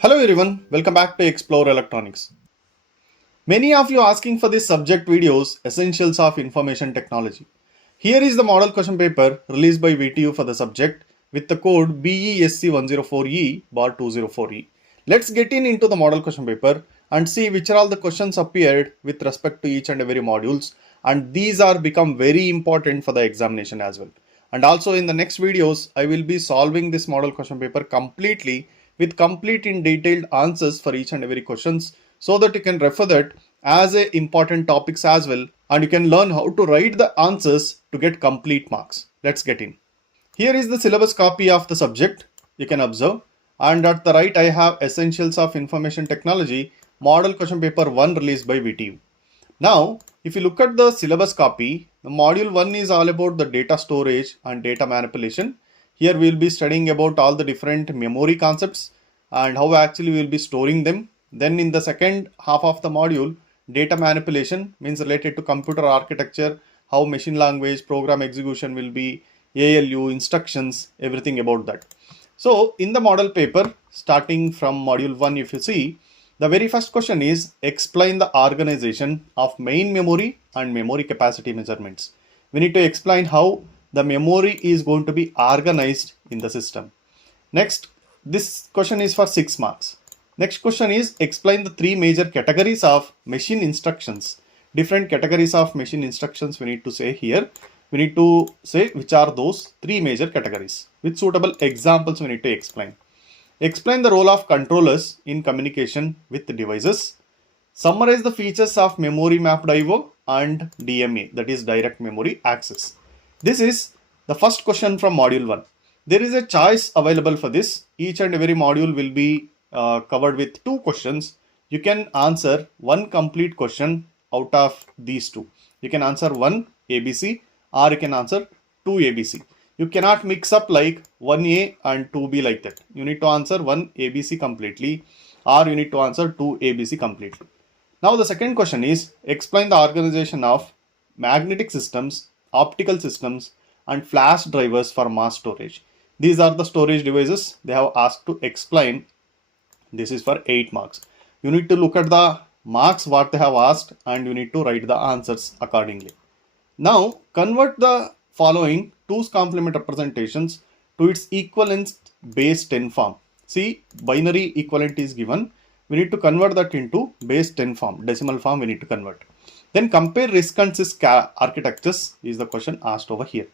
Hello everyone, welcome back to Explore Electronics. Many of you asking for this subject videos, Essentials of Information Technology. Here is the model question paper released by VTU for the subject with the code BESC104E bar 204E. Let's get into the model question paper and see which are all the questions appeared with respect to each and every modules, and these are become very important for the examination as well. And also in the next videos, I will be solving this model question paper completely with complete in detailed answers for each and every questions so that you can refer that as a important topics as well, and you can learn how to write the answers to get complete marks. Let's get in. Here is the syllabus copy of the subject you can observe, and at the right I have Essentials of Information Technology model question paper 1 released by VTU. Now, if you look at the syllabus copy, the module 1 is all about the data storage and data manipulation. Here we will be studying about all the different memory concepts and how actually we will be storing them. Then in the second half of the module, data manipulation means related to computer architecture, how machine language, program execution will be, ALU, instructions, everything about that. So in the model paper, starting from module 1, if you see, the very first question is explain the organization of main memory and memory capacity measurements. We need to explain how the memory is going to be organized in the system. Next, this question is for 6 marks. Next question is explain the three major categories of machine instructions. Different categories of machine instructions we need to say here. We need to say which are those three major categories. With suitable examples we need to explain. Explain the role of controllers in communication with the devices. Summarize the features of memory mapped IO and DMA, that is direct memory access. This is the first question from module 1. There is a choice available for this. Each and every module will be covered with 2 questions. You can answer one complete question out of these 2. You can answer 1 ABC or you can answer 2 ABC. You cannot mix up like 1A and 2B like that. You need to answer 1 ABC completely or you need to answer 2 ABC completely. Now the second question is explain the organization of magnetic systems, optical systems and flash drivers for mass storage. These are the storage devices they have asked to explain. This is for 8 marks. You need to look at the marks what they have asked and you need to write the answers accordingly. Now convert the following 2's complement representations to its equivalence base 10 form. See, binary equivalent is given. We need to convert that into base 10 form, decimal form we need to convert. Then compare RISC and CISC architectures is the question asked over here.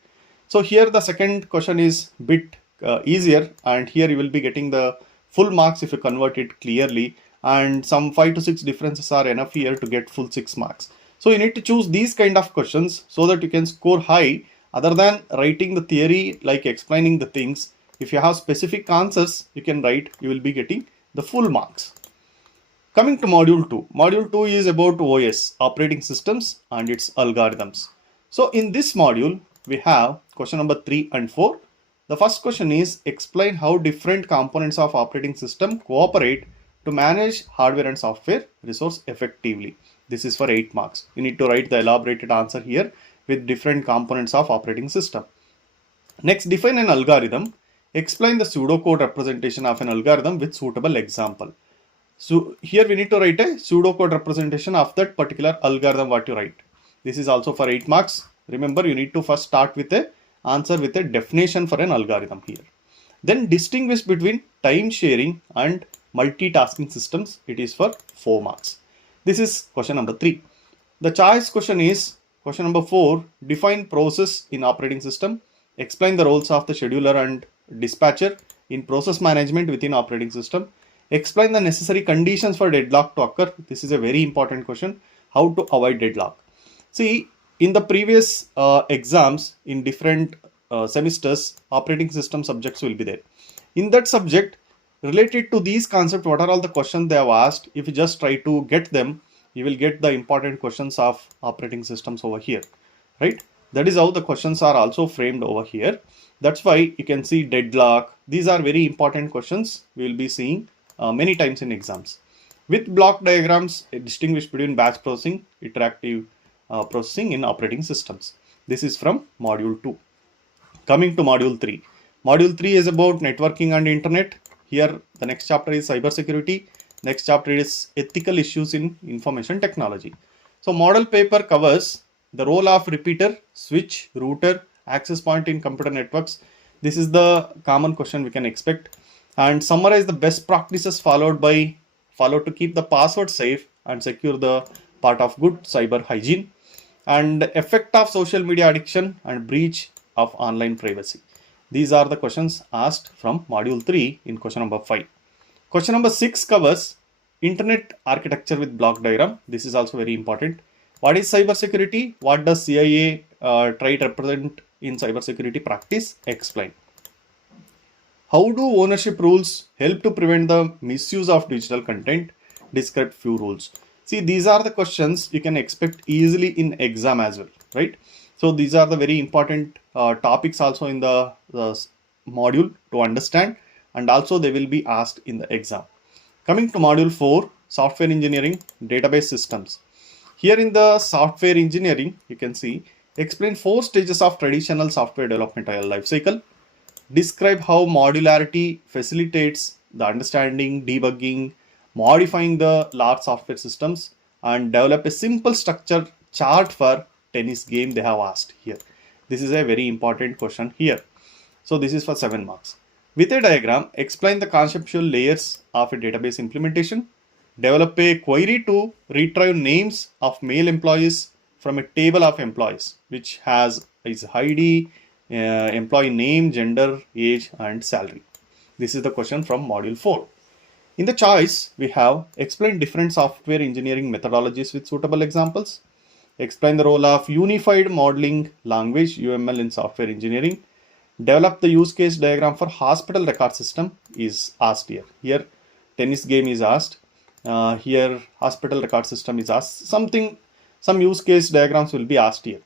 So here the second question is bit easier, and here you will be getting the full marks if you convert it clearly, and some 5 to 6 differences are enough here to get full 6 marks. So you need to choose these kind of questions so that you can score high. Other than writing the theory like explaining the things, if you have specific answers you can write, you will be getting the full marks. Coming to module 2. Module 2 is about OS, operating systems and its algorithms. So in this module we have question number 3 and 4. The first question is explain how different components of operating system cooperate to manage hardware and software resource effectively. This is for 8 marks. You need to write the elaborated answer here with different components of operating system. Next, define an algorithm. Explain the pseudocode representation of an algorithm with suitable example. So here we need to write a pseudocode representation of that particular algorithm what you write. This is also for 8 marks. Remember, you need to first start with a answer with a definition for an algorithm here. Then distinguish between time sharing and multitasking systems. It is for 4 marks. This is question number 3. The choice question is question number 4. Define process in operating system. Explain the roles of the scheduler and dispatcher in process management within operating system. Explain the necessary conditions for deadlock to occur. This is a very important question. How to avoid deadlock. See, in the previous exams in different semesters, operating system subjects will be there. In that subject, related to these concepts, what are all the questions they have asked? If you just try to get them, you will get the important questions of operating systems over here, right? That is how the questions are also framed over here. That's why you can see deadlock. These are very important questions we will be seeing many times in exams. With block diagrams, distinguish between batch processing, interactive processing in operating systems. This is from module 2. Coming to module 3. Module 3 is about networking and internet. Here the next chapter is cybersecurity. Next chapter is ethical issues in information technology. So model paper covers the role of repeater, switch, router, access point in computer networks. This is the common question we can expect, and summarize the best practices followed to keep the password safe and secure the part of good cyber hygiene, and effect of social media addiction and breach of online privacy. These are the questions asked from module 3 in question number 5. Question number 6 covers internet architecture with block diagram. This is also very important. What is cybersecurity? What does CIA try to represent in cybersecurity practice? Explain. How do ownership rules help to prevent the misuse of digital content? Describe few rules. See, these are the questions you can expect easily in exam as well, right? So these are the very important topics also in the module to understand, and also they will be asked in the exam. Coming to module 4, software engineering, database systems. Here in the software engineering, you can see, explain 4 stages of traditional software development life cycle. Describe how modularity facilitates the understanding, debugging, modifying the large software systems, and develop a simple structure chart for tennis game they have asked here. This is a very important question here. So this is for 7 marks. With a diagram, explain the conceptual layers of a database implementation. Develop a query to retrieve names of male employees from a table of employees, which has its ID, employee name, gender, age, and salary. This is the question from module 4. In the choice, we have explain different software engineering methodologies with suitable examples. Explain the role of unified modeling language UML in software engineering. Develop the use case diagram for hospital record system is asked here. Here tennis game is asked. Here hospital record system is asked. Some use case diagrams will be asked here.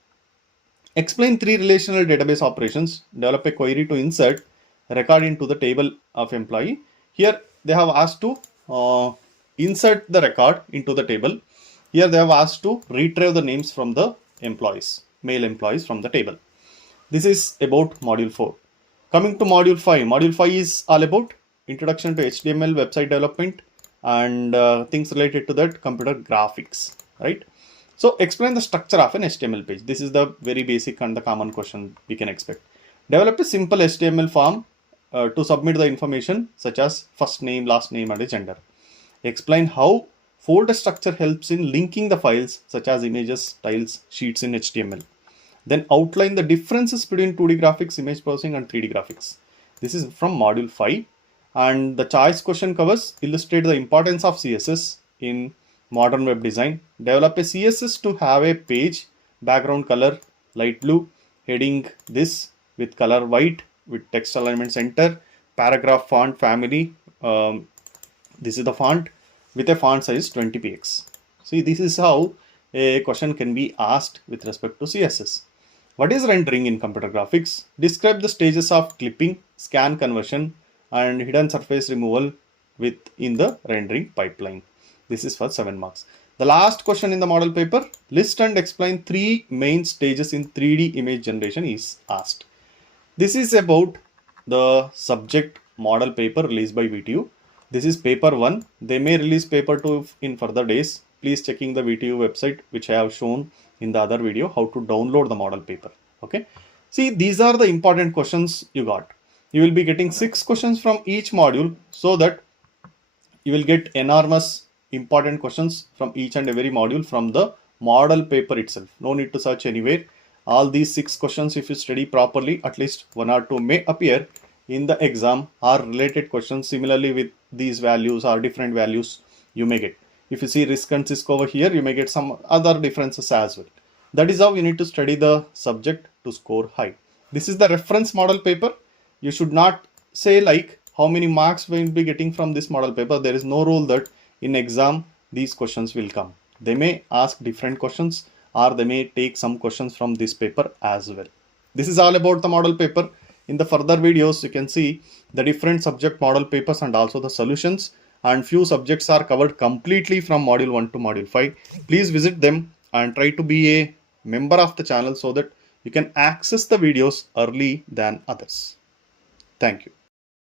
Explain 3 relational database operations. Develop a query to insert a record into the table of employee. Here they have asked to insert the record into the table. Here they have asked to retrieve the names from the employees, male employees from the table. This is about module 4. Coming to module 5. Module 5 is all about introduction to HTML website development and things related to that, computer graphics, right? So explain the structure of an HTML page. This is the very basic and the common question we can expect. Develop a simple HTML form to submit the information such as first name, last name, and a gender. Explain how folder structure helps in linking the files such as images, tiles, sheets in HTML. Then outline the differences between 2D graphics, image processing, and 3D graphics. This is from module 5. And the choice question covers illustrate the importance of CSS in modern web design. Develop a CSS to have a page background color light blue, heading this with color white with text alignment center, paragraph font family. This is the font with a font size 20px. See, this is how a question can be asked with respect to CSS. What is rendering in computer graphics? Describe the stages of clipping, scan conversion, and hidden surface removal within the rendering pipeline. This is for 7 marks. The last question in the model paper, list and explain 3 main stages in 3D image generation is asked. This is about the subject model paper released by VTU. This is paper 1. They may release paper 2 in further days. Please checking the VTU website, which I have shown in the other video, how to download the model paper. Okay. See, these are the important questions you got. You will be getting 6 questions from each module, so that you will get enormous important questions from each and every module from the model paper itself. No need to search anywhere. All these 6 questions, if you study properly, at least 1 or 2 may appear in the exam, are related questions similarly with these values or different values you may get. If you see risk and CISC over here, you may get some other differences as well. That is how you need to study the subject to score high. This is the reference model paper. You should not say like how many marks we will be getting from this model paper. There is no rule that in exam these questions will come. They may ask different questions, or they may take some questions from this paper as well. This is all about the model paper. In the further videos, you can see the different subject model papers and also the solutions, and few subjects are covered completely from module 1 to module 5. Please visit them and try to be a member of the channel so that you can access the videos early than others. Thank you.